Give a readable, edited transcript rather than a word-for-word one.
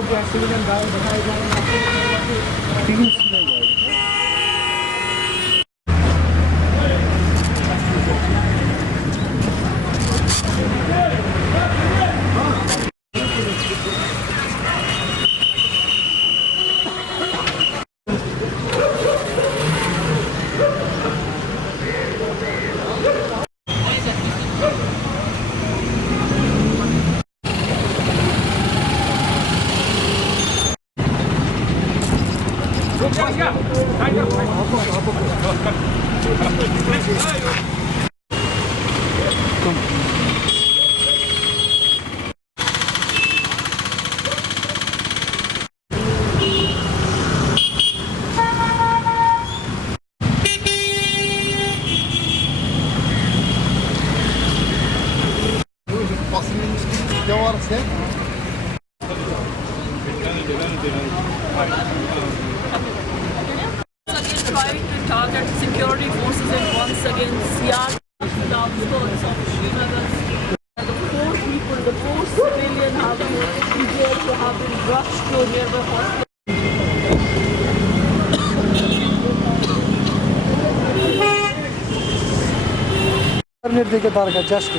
लोग या सिविलियन गाँव बताए जा रहे हैं। Again trying to target security forces and once again CRPF in the outskirts of Srinagar. The four people, the four civilians have been injured, who have been rushed to a nearby hospital. Nerede ki darga, just